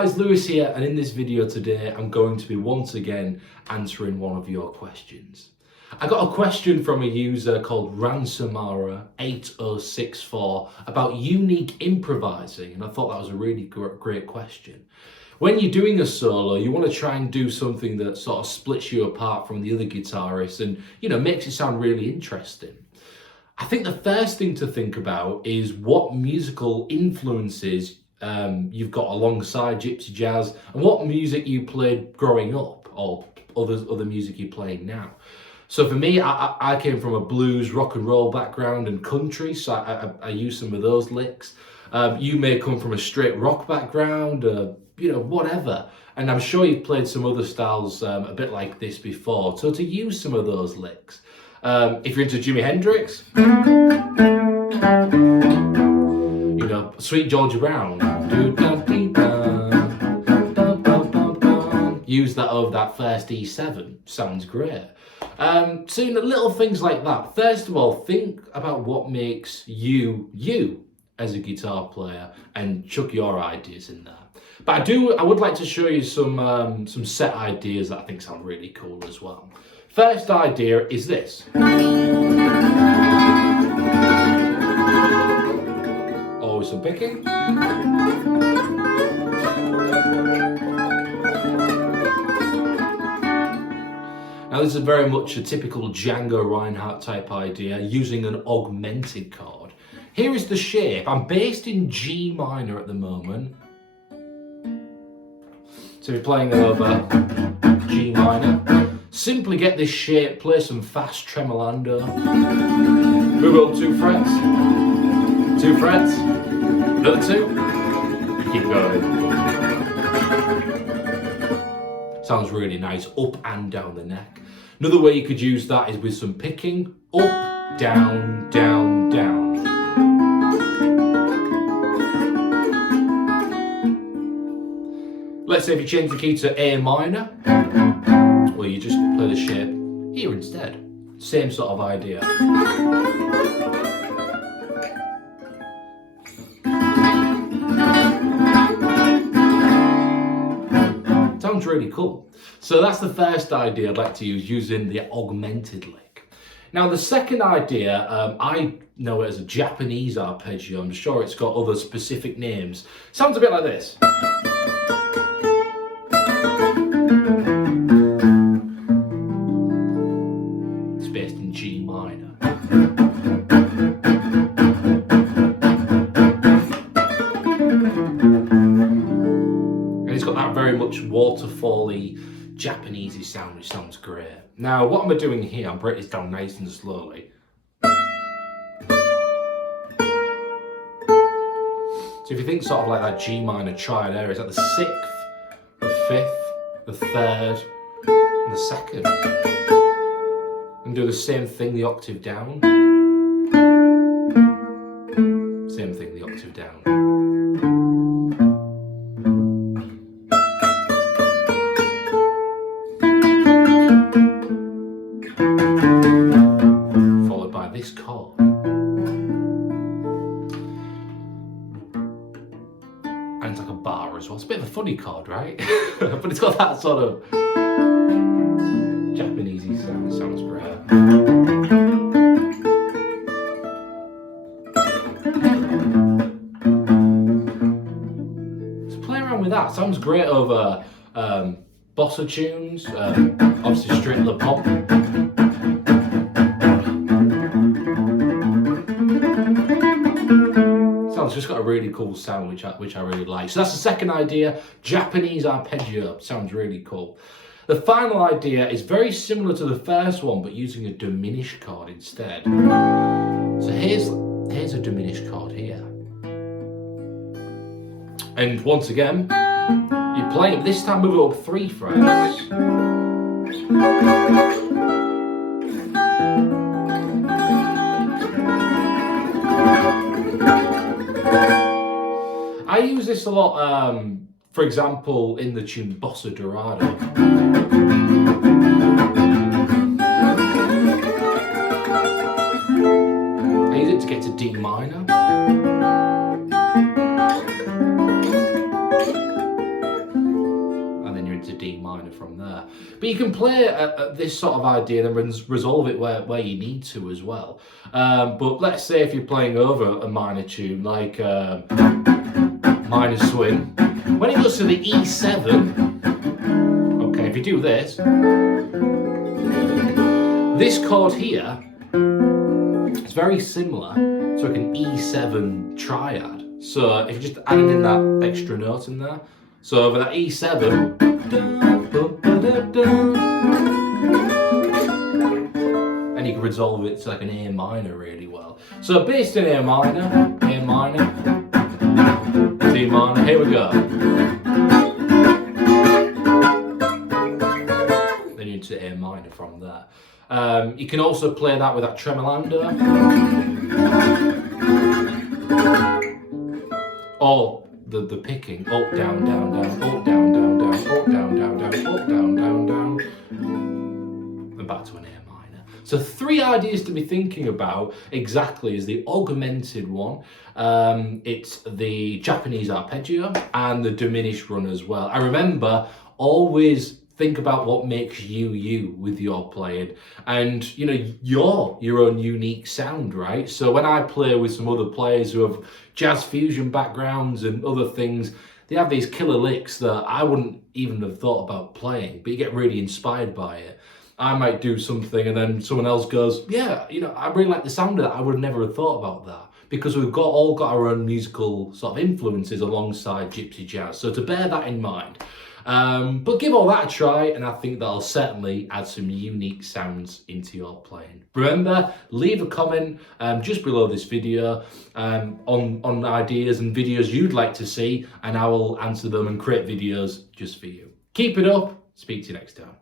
guys, Lewis here, and in this video today I'm going to be once again answering one of your questions. I got a question from a user called Ransomara8064 about unique improvising, and I thought that was a really great question. When you're doing a solo, you want to try and do something that sort of splits you apart from the other guitarists and, makes it sound really interesting. I think the first thing to think about is what musical influences you've got alongside Gypsy Jazz and what music you played growing up or other music you're playing now. So for me, I came from a blues, rock and roll background and country, so I use some of those licks. You may come from a straight rock background, whatever. And I'm sure you've played some other styles a bit like this before. So to use some of those licks, if you're into Jimi Hendrix, Sweet Georgia Brown, use that over that first E7, sounds great. So little things like that. First of all, think about what makes you as a guitar player and chuck your ideas in there. But I would like to show you some set ideas that I think sound really cool as well. First idea is this. Always some picking. Now this is very much a typical Django Reinhardt type idea using an augmented chord. Here is the shape. I'm based in G minor at the moment. So we're playing over G minor. Simply get this shape, play some fast tremolando. Move up 2 frets. 2 frets. Another 2. Keep going. Sounds really nice, up and down the neck. Another way you could use that is with some picking. Up, down, down, down. Let's say if you change the key to A minor, or you just play the shape here instead. Same sort of idea. Sounds really cool. So that's the first idea I'd like to use, using the augmented lick. Now the second idea, I know it as a Japanese arpeggio. I'm sure it's got other specific names. Sounds a bit like this. It's based in G minor. And it's got that very much waterfall-y, Japanesey sound, which sounds great. Now, what am I doing here? I'm breaking this down nice and slowly. So if you think sort of like that G minor triad area, it's like the 6th, the 5th, the 3rd, and the 2nd. And do the same thing, the octave down. Same thing, the octave down. Followed by this chord. And it's like a bar as well. It's a bit of a funny chord, right? But it's got that sort of Japanesey sound. Sounds great. So play around with that. Sounds great over bossa tunes, obviously straight Le Pop. Sounds just got a really cool sound, which I really like. So that's the second idea, Japanese arpeggio. Sounds really cool. The final idea is very similar to the first one, but using a diminished chord instead. So here's a diminished chord here. And once again, you play it, this time move it up 3 frets. I use this a lot, for example, in the tune Bossa Dorada. I use it to get to D minor. minor from there. But you can play this sort of idea and then resolve it where you need to as well. But let's say if you're playing over a minor tune, like minor swing, when it goes to the E7, okay, if you do this chord here, it's very similar to like an E7 triad. So if you just added in that extra note in there, so over that E7, and you can resolve it to like an A minor really well. So based in A minor, D minor, here we go. Then you're into A minor from there. You can also play that with that tremolando. Or the picking, up, down, down, down, up, down, down, down, up, down, down, down, up, down, down, down, and back to an A minor. So 3 ideas to be thinking about exactly is the augmented one, it's the Japanese arpeggio, and the diminished run as well. I remember always think about what makes you with your playing, and you know, you're your own unique sound, right? So when I play with some other players who have jazz fusion backgrounds and other things, they have these killer licks that I wouldn't even have thought about playing, but you get really inspired by it. I might do something and then someone else goes, yeah, you know, I really like the sound of that. I would never have thought about that, because we've all got our own musical sort of influences alongside gypsy jazz. So to bear that in mind. But give all that a try, and I think that'll certainly add some unique sounds into your playing. Remember, leave a comment just below this video on ideas and videos you'd like to see, and I will answer them and create videos just for you. Keep it up. Speak to you next time.